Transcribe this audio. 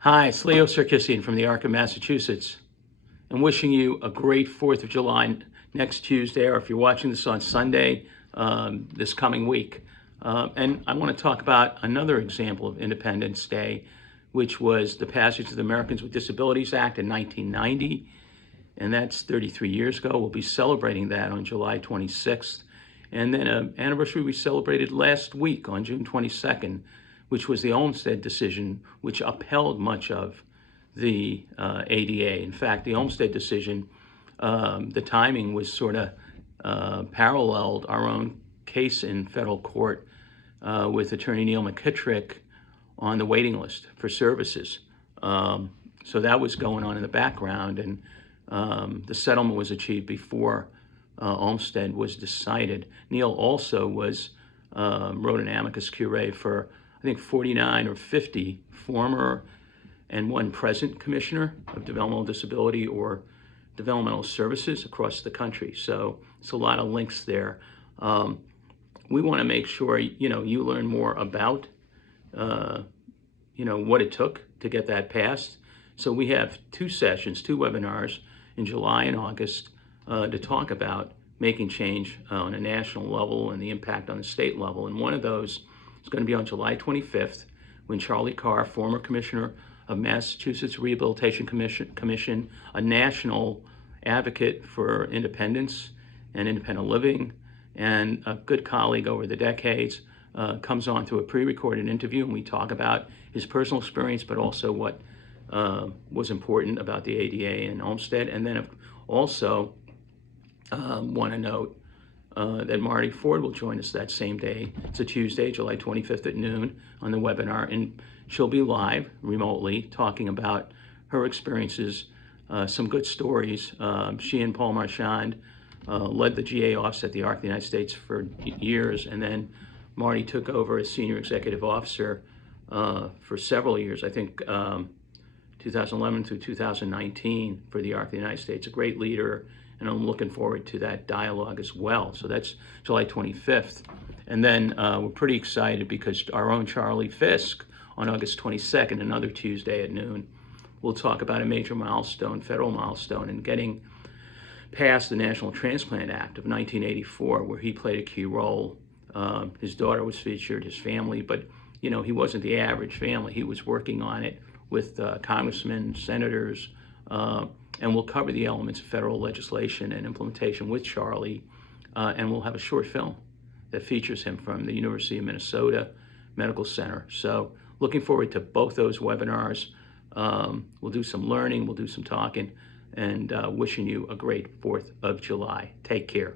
Hi, it's Leo Sarkissian from the Arc of Massachusetts, and wishing you a great 4th of July next Tuesday, or if you're watching this on Sunday, this coming week. And I want to talk about another example of Independence Day, which was the passage of the Americans with Disabilities Act in 1990, and that's 33 years ago. We'll be celebrating that on July 26th. And then an anniversary we celebrated last week on June 22nd, which was the Olmstead decision, which upheld much of the ADA. In fact, the Olmstead decision, the timing was sort of paralleled our own case in federal court with Attorney Neil McKittrick on the waiting list for services. So that was going on in the background, and the settlement was achieved before Olmstead was decided. Neil also wrote an amicus curiae for, I think, 49 or 50 former and one present commissioner of developmental disability or developmental services across the country. So it's a lot of links there. We want to make sure you learn more about what it took to get that passed. So we have two webinars in July and August to talk about making change on a national level and the impact on the state level. And one of those is going to be on July 25th, when Charlie Carr, former commissioner of Massachusetts Rehabilitation Commission, a national advocate for independence and independent living, and a good colleague over the decades, comes on to a pre-recorded interview, and we talk about his personal experience, but also what was important about the ADA and Olmstead. And then also want to note that Marty Ford will join us that same day. It's a Tuesday, July 25th at noon on the webinar, and she'll be live remotely talking about her experiences, some good stories. She and Paul Marchand led the GA office at the Arc of the United States for years, and then Marty took over as senior executive officer for several years, I think 2011 through 2019 for the Arc of the United States. A great leader, and I'm looking forward to that dialogue as well. So that's July 25th. And then we're pretty excited because our own Charlie Fiske on August 22nd, another Tuesday at noon, will talk about a major milestone, federal milestone, in getting past the National Transplant Act of 1984, where he played a key role. His daughter was featured, his family, but he wasn't the average family. He was working on it with congressmen, senators, and we'll cover the elements of federal legislation and implementation with Charlie, and we'll have a short film that features him from the University of Minnesota Medical Center. So looking forward to both those webinars. We'll do some learning, we'll do some talking, and wishing you a great 4th of July. Take care.